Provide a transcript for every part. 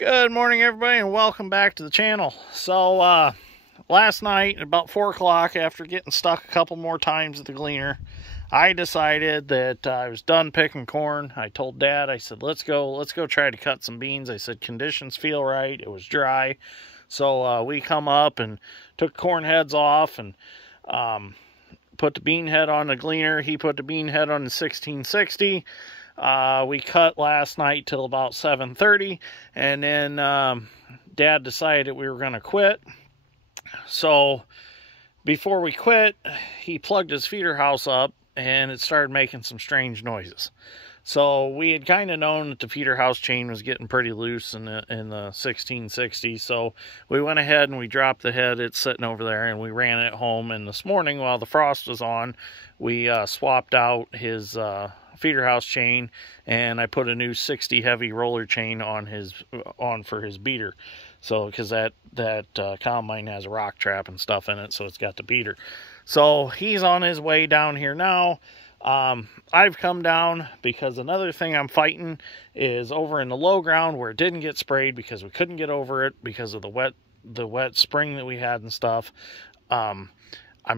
Good morning, everybody, and welcome back to the channel. So, last night at about 4 o'clock, after getting stuck a couple more times at the Gleaner, I decided that I was done picking corn. I told Dad, I said, let's go try to cut some beans. I said, conditions feel right. It was dry. So, we come up and took corn heads off and put the bean head on the Gleaner. He put the bean head on the 1660. We cut last night till about 7:30, and then Dad decided we were going to quit. So before we quit, he plugged his feeder house up, and it started making some strange noises. So we had kind of known that the feeder house chain was getting pretty loose in the 1660. So we went ahead and we dropped the head. It's sitting over there, and we ran it home. And this morning, while the frost was on, we swapped out his feeder house chain, and I put a new 60 heavy roller chain on for his beater. So because that combine has a rock trap and stuff in it, so it's got the beater. So he's on his way down here now. I've come down because another thing I'm fighting is over in the low ground where it didn't get sprayed because we couldn't get over it because of the wet spring that we had and stuff. I'm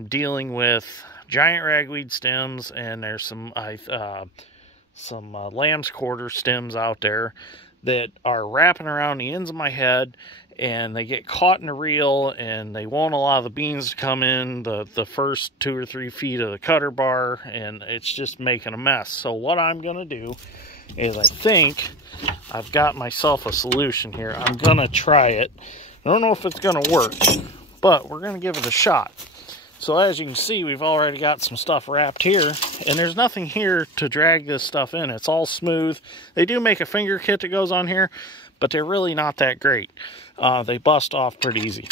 dealing with giant ragweed stems, and there's some lamb's quarter stems out there that are wrapping around the ends of my head, and they get caught in the reel, and they won't allow the beans to come in the first 2 or 3 feet of the cutter bar, and it's just making a mess. So what I'm going to do is, I think I've got myself a solution here. I'm going to try it. I don't know if it's going to work, but we're going to give it a shot. So as you can see, we've already got some stuff wrapped here, and there's nothing here to drag this stuff in. It's all smooth. They do make a finger kit that goes on here, but they're really not that great. They bust off pretty easy.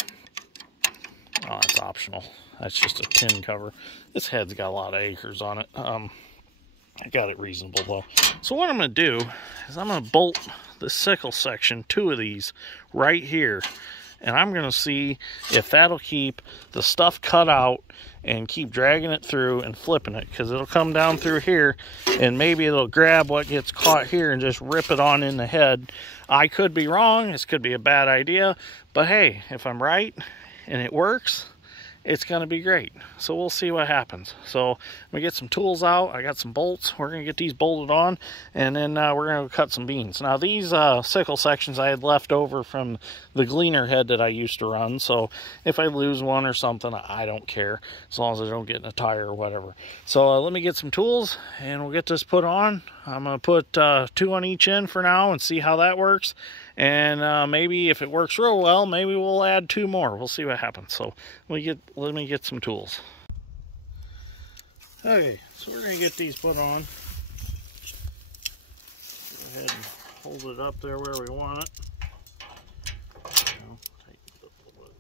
Oh, it's optional. That's just a tin cover. This head's got a lot of acres on it. I got it reasonable though. So what I'm going to do is I'm going to bolt the sickle section, 2 of these, right here. And I'm going to see if that'll keep the stuff cut out and keep dragging it through and flipping it. Because it'll come down through here, and maybe it'll grab what gets caught here and just rip it on in the head. I could be wrong. This could be a bad idea. But hey, if I'm right and it works, it's going to be great. So we'll see what happens. So I'm going to get some tools out. I got some bolts. We're going to get these bolted on, and then we're going to cut some beans. Now these sickle sections I had left over from the Gleaner head that I used to run. So if I lose one or something, I don't care, as long as I don't get in a tire or whatever. So let me get some tools, and we'll get this put on. I'm going to put 2 on each end for now and see how that works. And maybe if it works real well, maybe we'll add 2 more. We'll see what happens. So let me get some tools. Okay, so we're going to get these put on. Go ahead and hold it up there where we want it. Tighten it up a little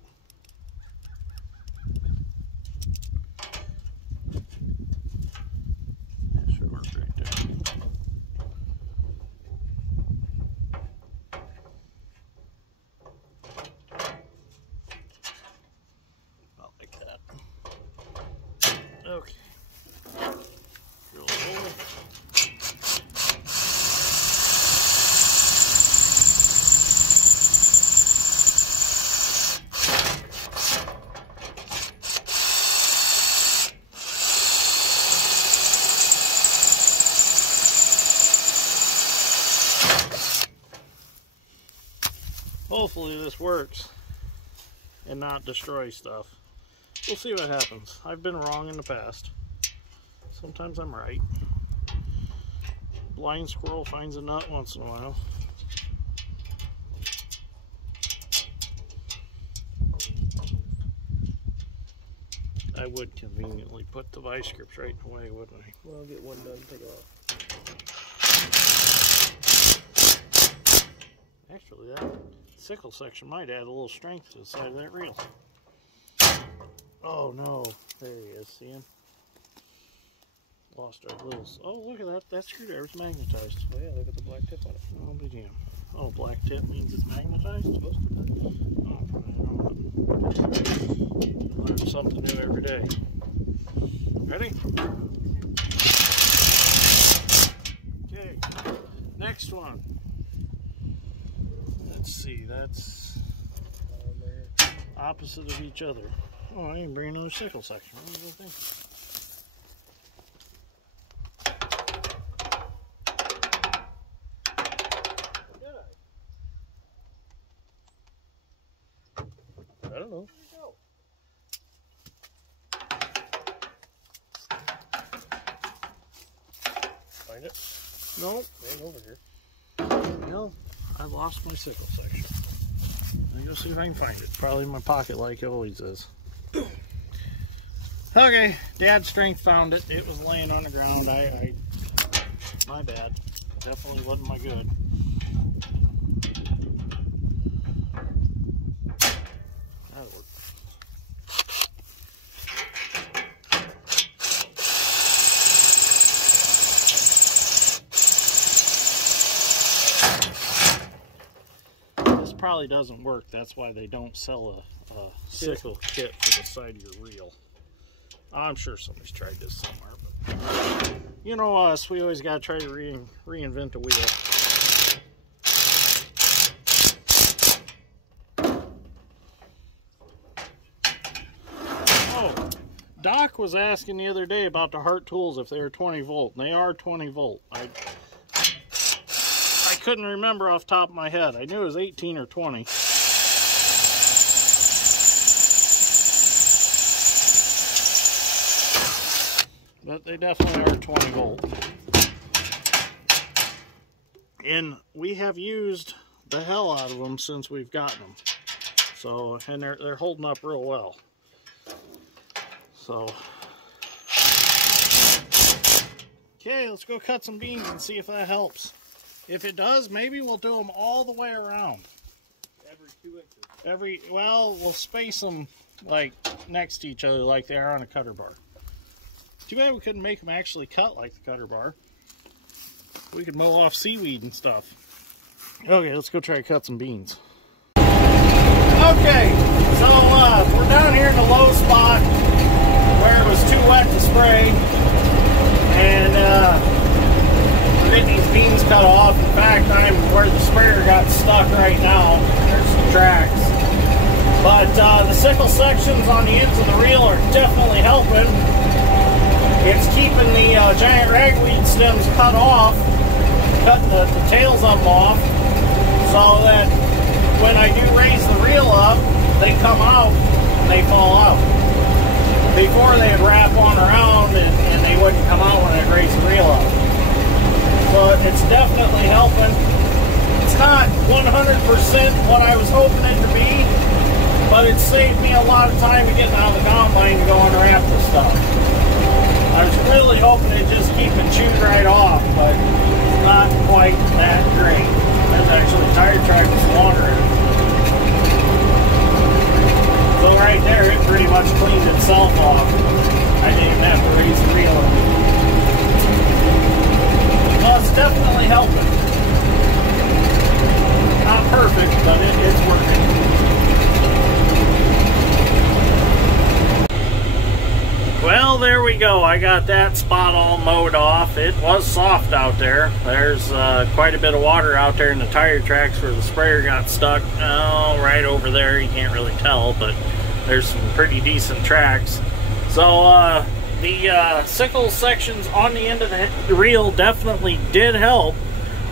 bit. That should work right there. Okay. Drill a hole. Hopefully this works and not destroy stuff. We'll see what happens. I've been wrong in the past. Sometimes I'm right. Blind squirrel finds a nut once in a while. I would conveniently put the vice grips right away, wouldn't I? Well, I'll get one done, take it off. Actually, that sickle section might add a little strength to the side of that reel. Oh no, there he is, see him? Lost our grills. Oh, look at that, that screwdriver's magnetized. Oh yeah, look at the black tip on it. Oh, be damn. Oh, black tip means it's magnetized? It's supposed to be. Oh, learn something new every day. Ready? Okay, next one. Let's see, that's opposite of each other. Oh, I didn't bring another sickle section. What was I thinking? I don't know. Find it? Nope. It ain't over here. Well, I lost my sickle section. Let me go see if I can find it. Probably in my pocket like it always is. Okay, Dad's strength found it. It was laying on the ground. My bad. Definitely wasn't my good. That'll work. This probably doesn't work. That's why they don't sell a sickle kit for the side of your reel. I'm sure somebody's tried this somewhere, but you know us, we always got to try to reinvent the wheel. Oh, Doc was asking the other day about the Hart tools if they were 20 volt, and they are 20 volt. I couldn't remember off the top of my head. I knew it was 18 or 20. But they definitely are 20 volt. And we have used the hell out of them since we've gotten them. So, and they're holding up real well. So, okay, let's go cut some beans and see if that helps. If it does, maybe we'll do them all the way around. Every 2 inches. Well, we'll space them like next to each other like they are on a cutter bar. Too bad we couldn't make them actually cut like the cutter bar. We could mow off seaweed and stuff. Okay, let's go try to cut some beans. Okay, so we're down here in the low spot where it was too wet to spray. And we're getting these beans cut off. In fact, I'm where the sprayer got stuck right now. There's some tracks. But the sickle sections on the ends of the reel are definitely helping. It's keeping the giant ragweed stems cut off, cutting the tails of them off, so that when I do raise the reel up, they come out and they fall out. Before they'd wrap on around and they wouldn't come out when I'd raise the reel up. So it's definitely helping. It's not 100% what I was hoping it to be, but it saved me a lot of time of getting out of the combine and going to wrap the stuff. I was really hoping it'd just keep it chewed right off, but it's not quite that great. There's actually a tire track with some water in it. So right there, it pretty much cleaned itself off. I didn't even have to raise the reel on it. Well, it's definitely helping. Not perfect, but it's working. Well, there we go. I got that spot all mowed off. It was soft out there. There's quite a bit of water out there in the tire tracks where the sprayer got stuck. Oh, right over there. You can't really tell, but there's some pretty decent tracks. So the sickle sections on the end of the reel definitely did help.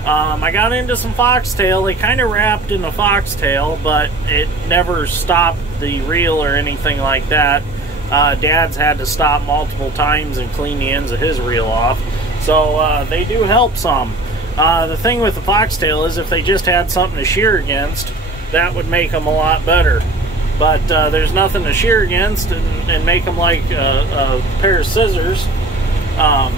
I got into some foxtail. They kind of wrapped in the foxtail, but it never stopped the reel or anything like that. Dad's had to stop multiple times and clean the ends of his reel off. So they do help some. The thing with the foxtail is if they just had something to shear against, that would make them a lot better. But there's nothing to shear against and make them like a pair of scissors. And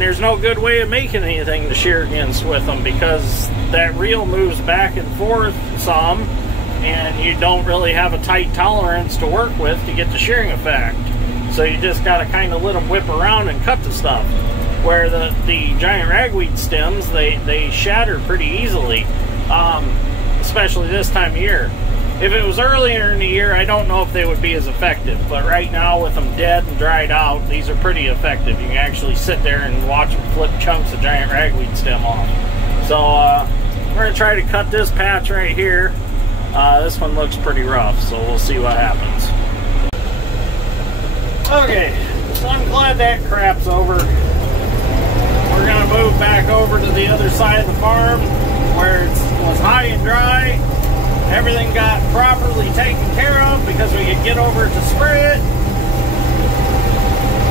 there's no good way of making anything to shear against with them because that reel moves back and forth some. And you don't really have a tight tolerance to work with to get the shearing effect. So you just got to kind of let them whip around and cut the stuff. Where the giant ragweed stems, they shatter pretty easily, especially this time of year. If it was earlier in the year, I don't know if they would be as effective. But right now, with them dead and dried out, these are pretty effective. You can actually sit there and watch them flip chunks of giant ragweed stem off. So, We're going to try to cut this patch right here. This one looks pretty rough, so we'll see what happens. Okay, so I'm glad that crap's over. We're going to move back over to the other side of the farm where it was high and dry. Everything got properly taken care of because we could get over to spray it.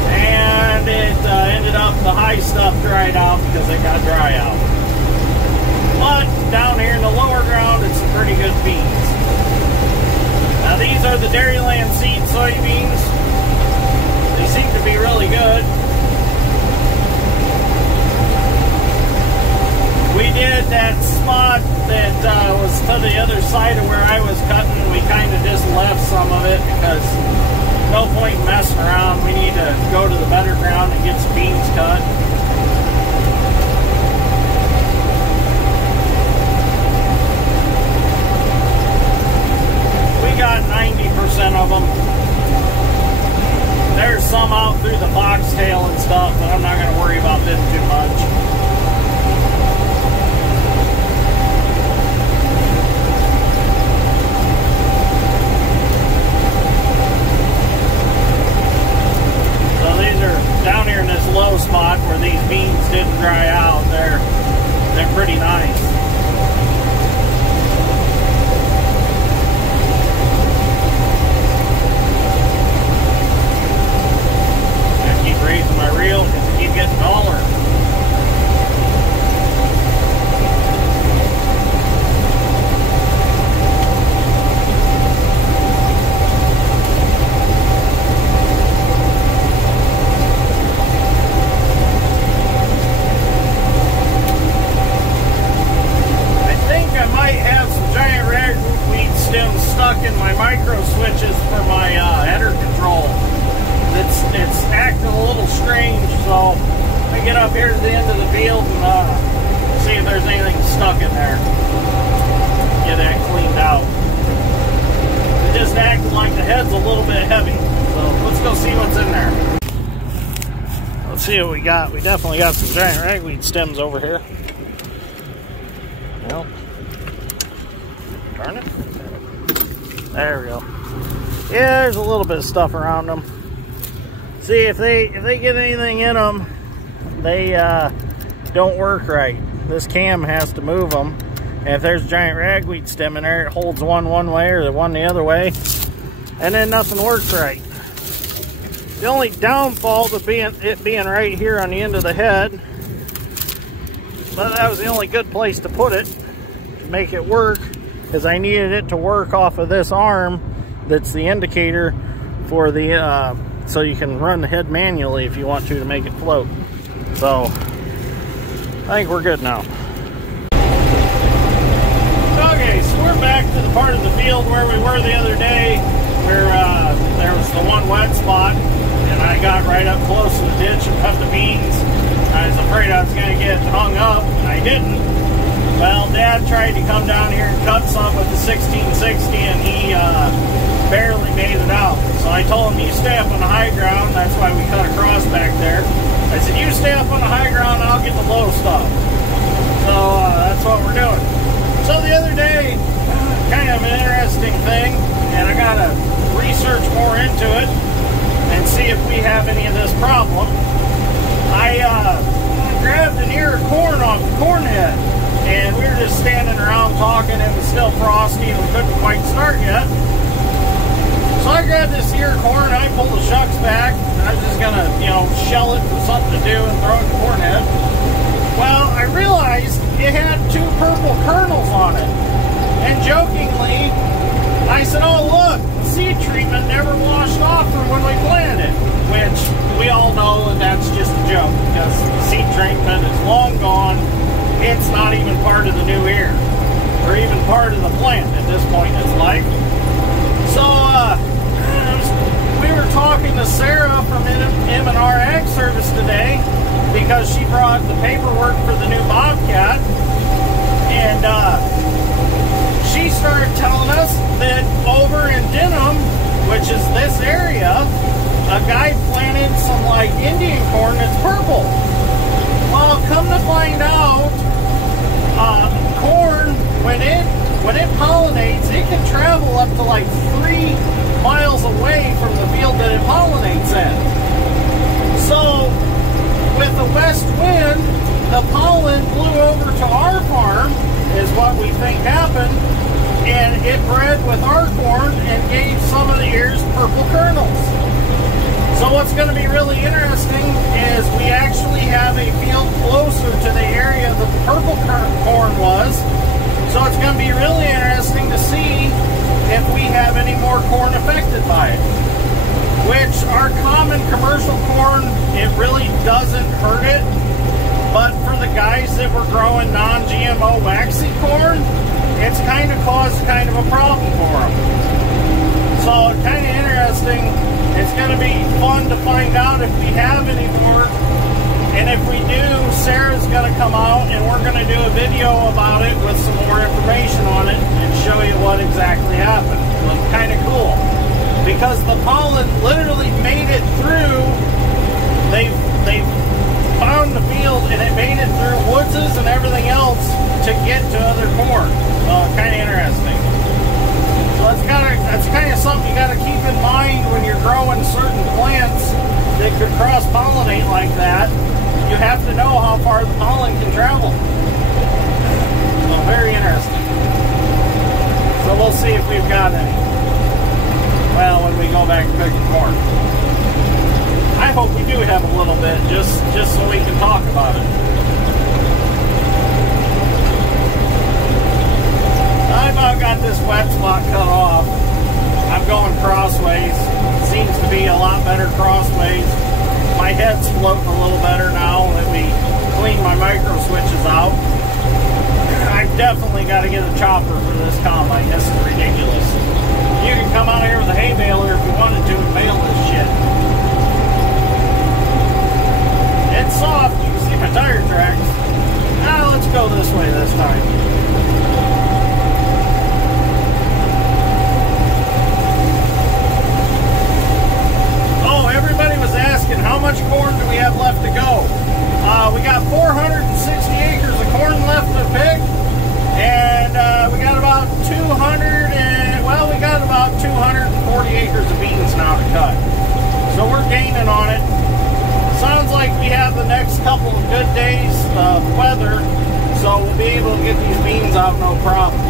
And it ended up the high stuff dried out because it got dry out. But down here in the lower ground, it's some pretty good beans. Now these are the Dairyland seed soybeans. They seem to be really good. We did that spot that was to the other side of where I was cutting. We kind of just left some of it because no point in messing around. We need to go to the better ground and get some beans cut. We got 90% of them. There's some out through the foxtail and stuff, but I'm not going to worry about them too much. Down here in this low spot where these beans didn't dry out, they're pretty nice. I keep raising my reel because I keep getting taller. Stuck in my micro switches for my header control. It's acting a little strange, so I get up here to the end of the field and see if there's anything stuck in there. Get that cleaned out. It just acting like the head's a little bit heavy, so let's go see what's in there. Let's see what we got. We definitely got some giant ragweed stems over here. Well, darn it. There we go. Yeah, there's a little bit of stuff around them. See, if they get anything in them, they don't work right. This cam has to move them. And if there's a giant ragweed stem in there, it holds one way or the one the other way. And then nothing works right. The only downfall to it being right here on the end of the head, but that was the only good place to put it to make it work, because I needed it to work off of this arm that's the indicator for the so you can run the head manually if you want to make it float. So I think we're good now. Okay, so we're back to the part of the field where we were the other day, where there was the one wet spot, and I got right up close to the ditch and cut the beans. I was afraid I was going to get hung up, and I didn't. Well, Dad tried to come down here and cut some with the 1660, and he barely made it out. So I told him, you stay up on the high ground. That's why we cut across back there. I said, you stay up on the high ground, I'll get the low stuff. So that's what we're doing. So the other day, kind of an interesting thing, and I got to research more into it and see if we have any of this problem. I grabbed an ear of corn off the corn head. And we were just standing around talking. It was still frosty and we couldn't quite start yet. So I grabbed this ear of corn and I pulled the shucks back. And I was just gonna, shell it for something to do and throw it in the corn head. Well, I realized it had 2 purple kernels on it. And jokingly, I said, oh look, the seed treatment never washed off from when we planted it. Which we all know that that's just a joke because the seed treatment is long gone. It's not even part of the new ear, or even part of the plant at this point in its life. So, we were talking to Sarah from M&R Ag Service today, because she brought the paperwork for the new Bobcat, and she started telling us that over in Denham, which is this area, a guy planted some, Indian corn that's purple. Well, come to find out, corn when it pollinates, it can travel up to like 3 miles away from the field that it pollinates in. So, with the west wind, the pollen blew over to our farm, is what we think happened, and it bred with our corn and gave some of the ears purple kernels. So what's going to be really interesting is we actually have a field closer to the area that the purple corn was. So it's going to be really interesting to see if we have any more corn affected by it. Which our common commercial corn, it really doesn't hurt it. But for the guys that were growing non-GMO waxy corn, it's kind of caused kind of a problem for them. So it's kind of interesting. It's going to be fun to find out if we have any more. And if we do, Sarah's going to come out and we're going to do a video about it with some more information on it and show you what exactly happened. It was kind of cool. Because the pollen literally made it through, they found the field and it made it through woodses and everything else to get to other corn. Kind of interesting. So that's kind of something you got to keep in mind when you're growing certain plants that could cross-pollinate like that. You have to know how far the pollen can travel. So very interesting. So we'll see if we've got any. Well, when we go back to picking corn. I hope we do have a little bit, just so we can talk about it. I've about got this wet spot cut off. I'm going crossways. Seems to be a lot better crossways. My head's floating a little better now that we clean my micro switches out. I've definitely got to get a chopper for this combine. This is ridiculous. You can come out here with a hay baler if you wanted to and bale this shit. It's soft. You can see my tire tracks. Now let's go this way this time. Oh, everybody was asking how much corn do we have left to go. We got 460 acres of corn left to pick, and we got about 240 acres of beans now to cut. So we're gaining on it. Sounds like we have the next couple of good days of weather, so we'll be able to get these beans out no problem.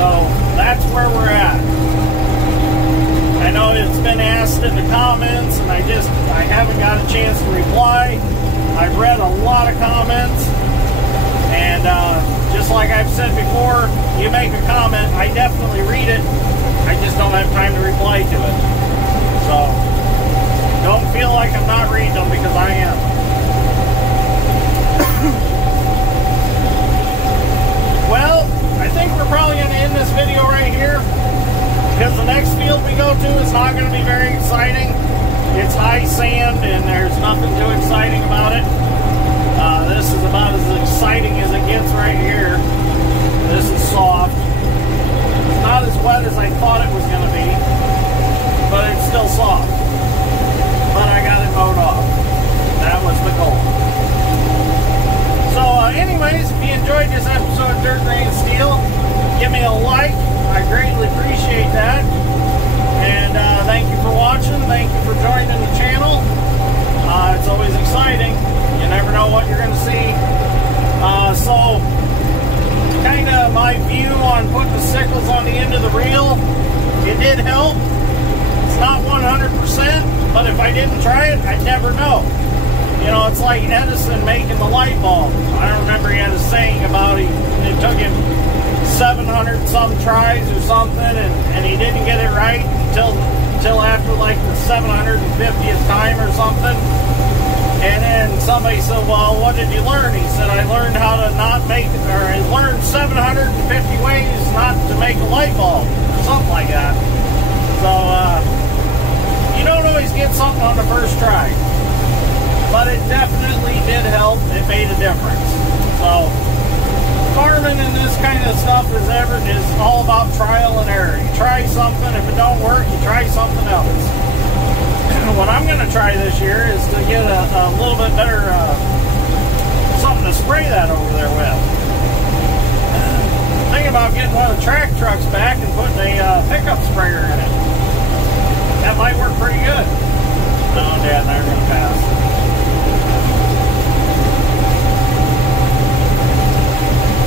So that's where we're at. I know it's been asked in the comments, and I haven't got a chance to reply. I've read a lot of comments, and just like I've said before, you make a comment, I definitely read it. I just don't have time to reply to it. So don't feel like I'm not reading them, because I am. Well, I think we're probably going to end this video right here, because the next field we go to is not going to be very exciting. It's high sand and there's nothing too exciting about it. This is about as exciting as it gets right here. This is soft. It's not as wet as I thought it was going to be, but it's still soft. But I got it mowed off. That was the goal. So anyways, if you enjoyed this episode of Dirt Grain Steel, give me a like. I greatly appreciate that. And thank you for watching. Thank you for joining the channel. It's always exciting. You never know what you're going to see. So, kind of my view on putting the sickles on the end of the reel, it did help. It's not 100%, but if I didn't try it, I'd never know. You know, it's like Edison making the light bulb. I remember he had a saying about it took him 700 some tries or something, and he didn't get it right until after like the 750th time or something. And then somebody said, well, what did you learn? He said, I learned how to not make, or I learned 750 ways not to make a light bulb, or something like that. So, you don't always get something on the first try, but it definitely did help. It made a difference. So, farming and this kind of stuff is all about trial and error. You try something, if it don't work, you try something else. What I'm going to try this year is to get a little bit better something to spray that over there with. the track trucks back and putting a pickup sprayer in it. That might work pretty good. No, Dad and I are going to pass.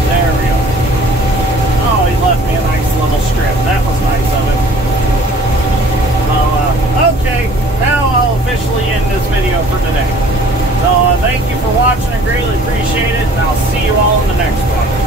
There we go. Oh, he left me a nice little strip. That was nice of him. Okay, now I'll officially end this video for today. So thank you for watching. I greatly appreciate it, and I'll see you all in the next one.